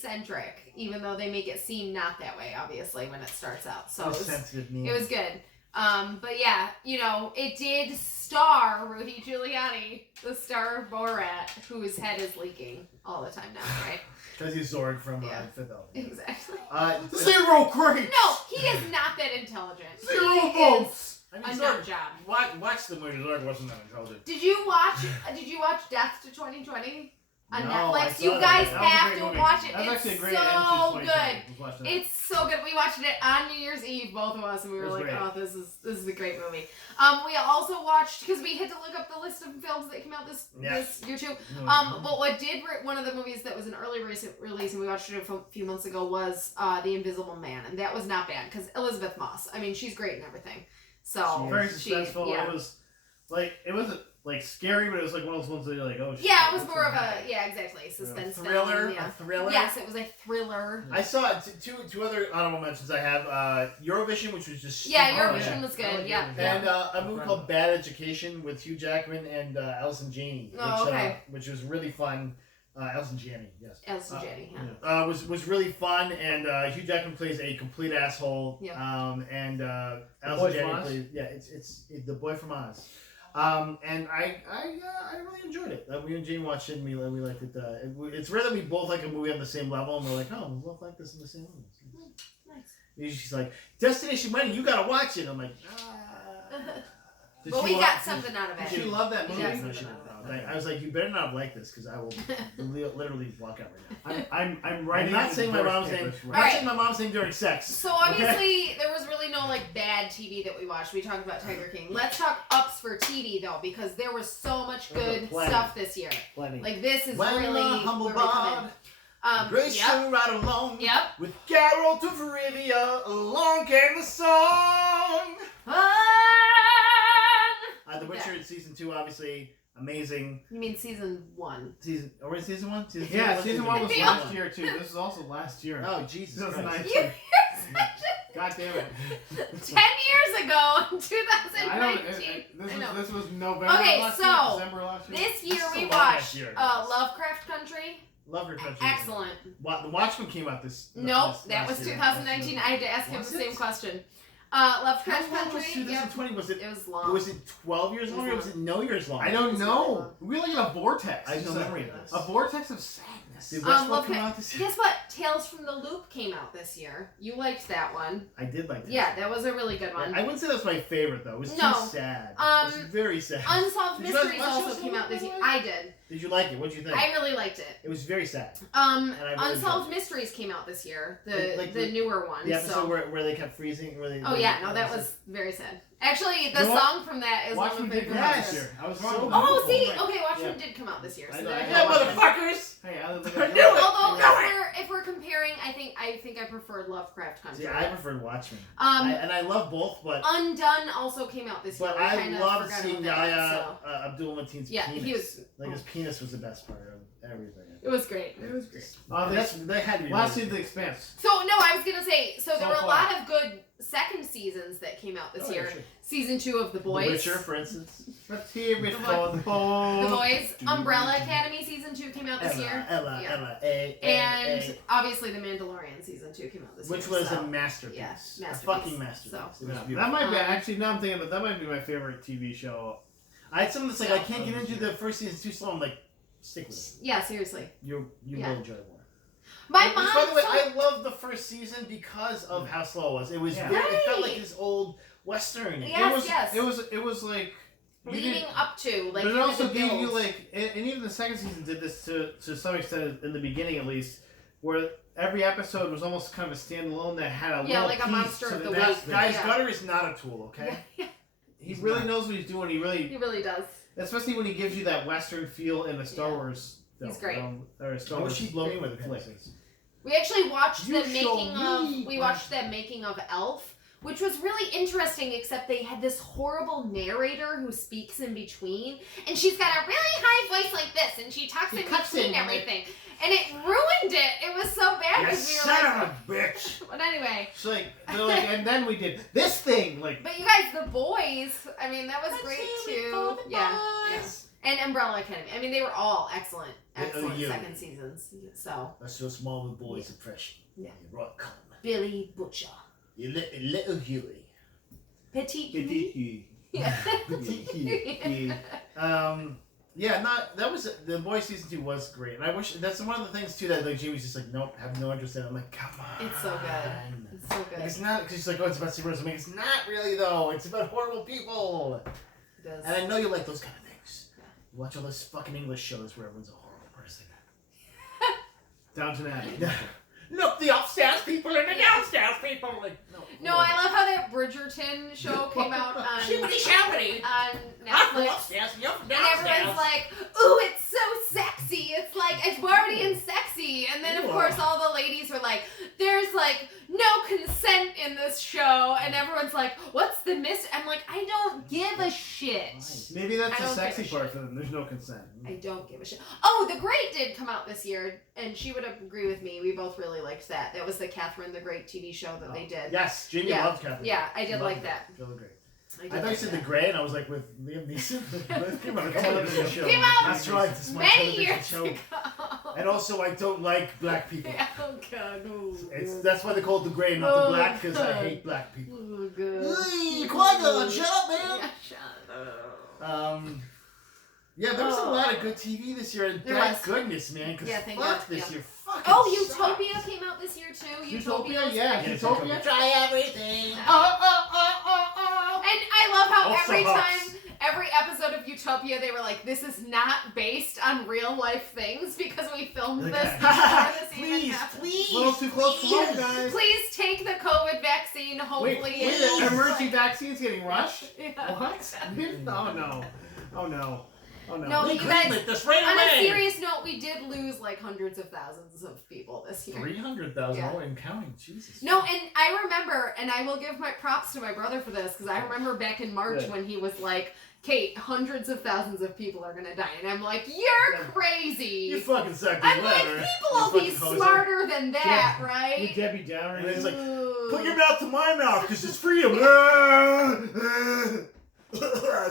centric, even though they make it seem not that way, obviously, when it starts out. So Those sensitive memes. it was good. But yeah, it did star Rudy Giuliani, the star of Borat, whose head is leaking all the time now, right? Because he's Zorg from Yeah. Philadelphia. Exactly. zero grapes. No, he is not that intelligent. Zero He votes. I is mean, a Zorg, nut job. watch the movie. Zorg wasn't that intelligent. Did you watch Death to 2020 on No, I Netflix? saw You that. guys That was a have great to movie. watch it. That was It's actually a great so end to 2020. good. Let's watch that. It's so good. We watched it on New Year's Eve, both of us, and we were It was like, great. "Oh, this is a great movie." We also watched because we had to look up the list of films that came out this year too. But what did one of the movies that was an early recent release, and we watched it a few months ago, was The Invisible Man, and that was not bad because Elizabeth Moss. I mean, she's great and everything. So Very suspenseful. yeah. It was like it wasn't like scary, but it was like one of those ones that you're like, oh shit. Yeah, it was what's more of gonna a happen? exactly suspense Thriller. film. Yeah. A thriller. Yes, it was a thriller. I saw two other honorable mentions. I have Eurovision, which was just Yeah, stupid. Eurovision yeah. was good. I like Yeah. Eurovision. And a movie called Bad Education with Hugh Jackman and Allison Janney, Oh, okay. which was really fun. Allison Janney, yes. Elsa Janney. Yeah. Was really fun, and Hugh Jackman plays a complete asshole. Yeah. And Boy Allison from Janney Oz? plays it's the boy from Oz. And I really enjoyed it. Me and Jane watched it, and we liked it. It's rare that we both like a movie on the same level, and we're like, oh, we both like this in the same movie. Nice. She's like, Destination Wedding, you gotta watch it. I'm like, Did But she we love- got something out of Did it. she love that movie? Yeah. no, she didn't. I was like, you better not like this, because I will literally walk out right now. I'm writing. I'm not the saying my divorce mom's name. papers I'm right not Alright. saying my mom's name during sex. So obviously there was really no like bad TV that we watched. We talked about Tiger King. Let's talk ups for TV though, because there was so much good Plenty. stuff this year. Plenty. Like this is When really the humble where we come in. bard, Grace Yep. right along. Yep. With Carol to Rivia, along came the song. The Witcher season 2, obviously amazing. You mean season 1? Are we in season 1? Season 2? Yeah, What's season 1 was Yeah. last year too. This is also last year. Oh, Jesus Christ. 2019. God damn it. 10 years ago in I don't. 2019. This I know. was November Okay, last so, year, December last year. This year This is we a long ass watched year, guys. Lovecraft Country. Love your country. Excellent. The Watchmen came out this. Nope, this that last was year. 2019. I had to ask him Was the it? same question. How Lovecraft long was Country. Yep. 2020? Was it? It was long. Was it 12 years It was long or was long. it no years long? I don't know. We live in a vortex. I have no Just memory of this. A vortex of sadness. Did Westworld come Lovecraft- out this year? Guess what? Tales from the Loop came out this year. You liked that one. I did like this. Yeah, that was a really good one. I wouldn't say that's my favorite though. It was No. too sad. It Um, was very sad. Unsolved Did you guys Mysteries watch also Unsolved came out this year. Mysteries? I did. Did you like it? What'd you think? I really liked it. It was very sad. I really Unsolved Mysteries came out this year. The Like the newer one. The episode so. where they kept freezing. Where they, Oh yeah, no, that was very sad. Actually, the You know what? song from that is one Watchmen of my did favorite. come out Yes. this year. I was wrong. So with that. Oh, see, Right. okay, Watchmen Yeah. did come out this year. So I know, there I you know. go. Yeah, motherfuckers! Hey, I live I in knew it! Although No. if we're comparing, I think I prefer Lovecraft Country. See, I preferred Watchmen. Um, and I love both, but Undone also came out this year. but We I kinda loved forgot seeing about that, Yahya so. Abdul Mateen's Yeah, penis. he was. Like his penis was the best part of everything. It was great. It was great. That's They had to be. last really season, The Expanse. So no, I was gonna say. So there So were a far. lot of good second seasons that came out this Oh, yeah, year. sure. Season 2 of The Boys. The Witcher, for instance. Let's hear it The for the The boys. Boys. Umbrella Academy season 2 came out this year. Ella, Yeah. A, And obviously The Mandalorian season 2 came out this which year. was so. a masterpiece. Yeah, A masterpiece. fucking masterpiece. So. It was Yeah, beautiful. that might be Um, actually. Now I'm thinking, but that might be my favorite TV show. I had something that's like So- I can't get into the first season too slow. I'm like, stick with it. Yeah, seriously. You Yeah. will enjoy it more. My Which, mom. by the way, so- I loved the first season because of how slow it was. It was Yeah. very, it felt Right. like this old western. Yes. It was like. you leading didn't- up to like. but it kind of also the gave you build. like, and even the second season did this to some extent in the beginning at least, where every episode was almost kind of a standalone that had a Yeah, little like a piece monster to of the the next week. thing. Guys, Yeah. Gutter is not a tool, okay? Yeah. He really knows what he's doing. He really, He really does. especially when he gives you that Western feel in the Star Wars. He's great. Or Star Don't Wars. she blow me with flick. it? We actually watched You the show making me. of. We watched the making of Elf, which was really interesting. Except they had this horrible narrator who speaks in between, and she's got a really high voice like this, and she talks She in cuts between in, everything, and it ruined it. It was so bad You because we were son like. of a bitch! But anyway, She's like, they're like, and then we did this thing. Like, but you guys, the boys. I mean, that was great too. Yeah. And Umbrella Academy. I mean, they were all excellent you. second seasons. So That's your small boy's impression. Yeah. You're welcome. Billy Butcher, You little Huey. Petit Petit Huey. Huey. Yeah. He- Yeah, the Boys season 2 was great, and I wish that's one of the things too that like Jamie's just like nope, have no interest in. I'm like, come on. It's so good. It's so Like, good. it's not because she's like, oh, it's about superheroes. I'm like, it's not really though. It's about horrible people. It does. And I know you like those kind of things. Yeah. You watch all those fucking English shows where everyone's a horrible person. Downton Abbey. Look, the upstairs people and the downstairs people. Like, No, I love how that Bridgerton show came out on Shippity shappity. on I'm from Netflix. upstairs, you're from And downstairs. everyone's like, ooh, it's so sexy. It's like, it's wordy and sexy. And then, of Ooh. course, all the ladies were like, there's like no consent in this show. And everyone's like, what's the I'm like, I don't give a shit. Maybe that's I the don't sexy give a part shit. for them. There's no consent. I don't give a shit. Oh, The Great did come out this year, and she would agree with me. We both really liked that. That was the Catherine the Great TV show that they did. Yes, Jamie Yeah. loved Catherine. Yeah, I did Loved like it. that. Really great. I did I thought you like said that. The Grey, and I was like with Liam Neeson. Came on a television show. Came out That's right. It's my Many television years show. ago. And also, I don't like black people. Oh god, oh, That's why they call it The Grey, not Oh, the Black, because I God. hate black people. oh god. Hey, Qui-Gon, shut up, man! Yeah, shut up. Yeah, there was a lot of good TV this year, and There thank was. goodness, man, because Yeah, thank fuck God, this yeah. year. Fucking Oh, sucks. Utopia came out this year too. Utopia, was yeah. great. Utopia. Try everything. And I love how Also every Hawks. time, every episode of Utopia, they were like, "This is not based on real life things because we filmed Like, this before this even Please, happened." please. A little too close to home, guys. Please take the COVID vaccine. Hopefully, Wait, it emergency vaccines getting rushed? Yeah. What? Oh no. Oh no. Oh no. No, We you couldn't guys- make this right On a away. serious note, we did lose like hundreds of thousands of people this year. 300,000 Yeah. and counting. Jesus. No, and I remember, and I will give my props to my brother for this, because I remember back in March Good. when he was like, Kate, hundreds of thousands of people are gonna die. And I'm like, you're Yeah. crazy. You fucking suck. I'm like, whatever. people You will be fucking hoser. smarter than that, You right? Debbie Downer. And it's like, Ooh. put your mouth to my mouth because it's freedom.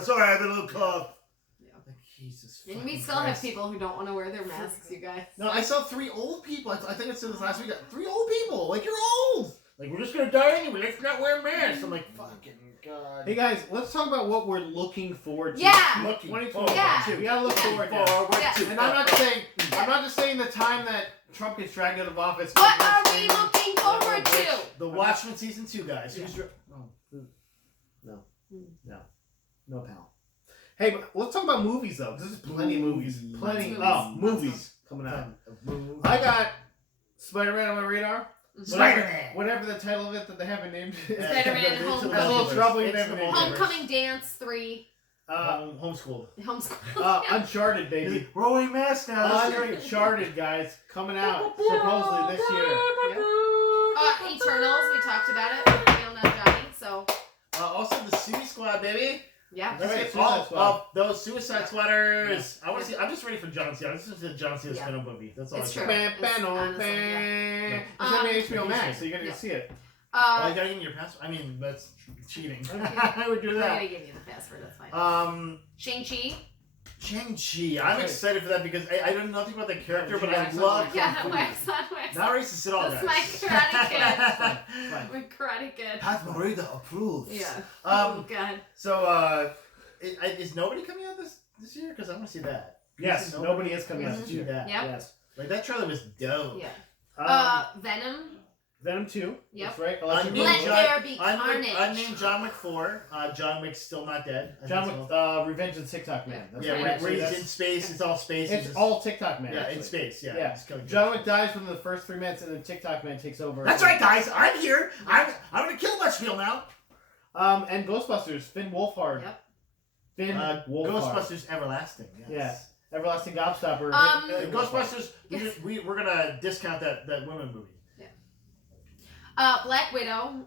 Sorry, I have a little cough. Yeah. Like, Jesus. And we fucking still have Christ. people who don't want to wear their masks, you guys. No, I saw 3 old people. I think I said this last week. 3 old people. Like, you're old. Like, we're just gonna die anyway. Let's not wear masks. I'm like, fucking god. Hey guys, let's talk about what we're looking forward to. Yeah. Looking 2022. Yeah. We gotta look Yeah. forward to. forward Yeah. to. And I'm not just saying the time that Trump gets dragged out of office. What are we looking forward to? The Watchmen season 2, guys. Who's your... No, pal. Hey, but let's talk about movies though, because there's plenty of movies. Plenty. Movies. Oh, movies coming out. Movie. I got Spider-Man on my radar. Spider-Man. Whatever the title of it that they haven't named. Spider-Man It's Homecoming. That's a little troubling. It's Never the named multiverse. Homecoming Dance 3. Homeschooled. Homeschool. Uncharted, baby. We're wearing masks now. Uncharted, guys, coming out supposedly this year. Eternals, we talked about it with Neil Not Johnny, so Also, the Suicide Squad, baby. yeah. That's Right, it, Suicide Squad. all of those Suicide Squatters. I want to see. I'm just ready for John Cena. This is the John Cena Yeah. spin-off movie. That's all It's I true. care. Bam, bam, honestly, bam. It's Um, on HBO Max, so you gotta yeah. see it. Oh, you gotta give me your password. I mean, that's cheating. I would do I'm that. gonna give you the password, that's fine. Shang-Chi. Shang-Chi. I'm excited for that because I know nothing about the character, but I Wax on, love wax Yeah, Kung Fu. wax on wax. Not racist at all, That's guys. my Karate Kid. Fine. My Karate Kid. Pat Morita approves. Yeah. Oh, Um. God. So, is nobody coming out this year? Because I want to see that. Yes, nobody is coming out Mhm. this year. That. Yep. Yes. Like that trailer was dope. Yeah. Venom. Venom 2. Yep. That's right. Unnamed Let John- there be carnage. Unnamed John Wick 4. John Wick's still not dead. I John think Wick, so. Revenge of the TikTok Man. That's Yeah, right. where Actually, he's that's- in space. It's all space. It's all TikTok Man. Yeah, actually. in space. Yeah. Yeah. He's killing John people. Wick dies within the first 3 minutes, and then TikTok Man takes over. That's right, guys. I'm here. I'm gonna kill a bunch of people now. And Ghostbusters, Finn Wolfhard. Yep. Finn Wolfhard. Ghostbusters Everlasting. Yes. Everlasting Gobstopper. Ghostbusters. We're gonna discount that women movie. Black Widow.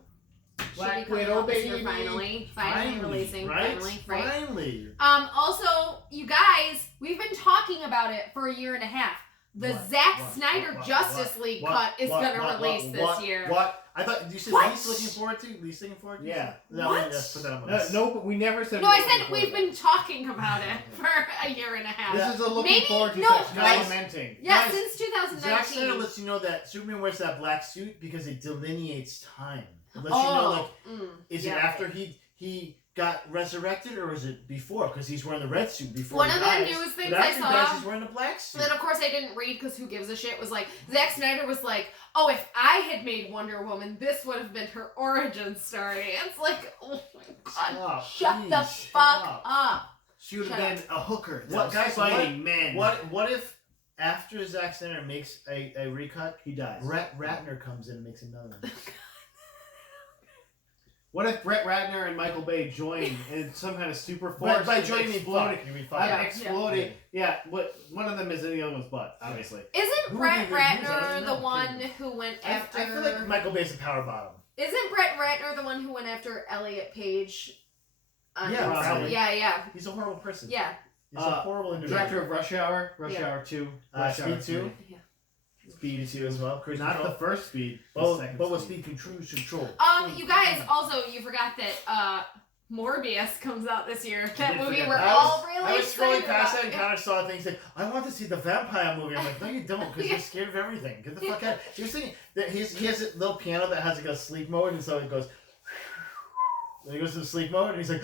Black should be coming Widow, out this year, baby. finally releasing. Right? Right. Finally. Also, you guys, we've been talking about it for a year and a half. The Zack Snyder Justice League cut is gonna release this year. What? I thought you said What? least looking forward to. Least looking forward to. Yeah. No, What? Let's put that on my list. No, but we never said. No, we I were said looking we've forward been talking about it for a year and a half. to it. This is a looking Maybe- forward to no, section guys- lamenting. Yeah, Guys, since Zack Snyder 2019. lets you know that Superman wears that black suit because it delineates time. It lets you know, like, is it after he got resurrected or is it before? Because he's wearing the red suit before. One he of the dies. newest things But I after he dies, saw he's wearing the black suit. that, of course, I didn't read because who gives a shit, was like, Zack Snyder was like, oh, if I had made Wonder Woman, this would have been her origin story. It's like, oh my god, Stop, shut the please, fuck stop. up. She would have Shut been a hooker. That What, was guys, fighting men. What if after Zack Snyder makes a recut, He dies. Brett Ratner comes in and makes another one? What if Brett Ratner and Michael Bay join in some kind of super force? By and joining me, exploding? fuck. You mean I'm fuck. Yeah. exploding. Yeah. What? One of them is in the other one's butt, obviously. Isn't Who Brett would be the- I don't Ratner know. the one who went I after... feel like Michael Bay's a power bottom. Isn't Brett Ratner the one who went after Elliot Page? Yeah, probably. Yeah. He's a horrible person. Yeah. He's a horrible individual. Director of Rush Hour, Rush Yeah. Hour 2, Speed Hour 2. Yeah. Speed 2 as well. Cruise Not Control. the first Speed. The But second with Speed. Speed Control. You guys, also, you forgot that Morbius comes out this year. That did movie forget we're that. all I really was scrolling excited past about. that and Connor saw things like, I want to see the vampire movie. I'm like, no, you don't, because you're scared of everything. Get the fuck out. You're singing that he has a little piano that has like a sleep mode, and so it goes. Then he goes to the sleep mode, and he's like,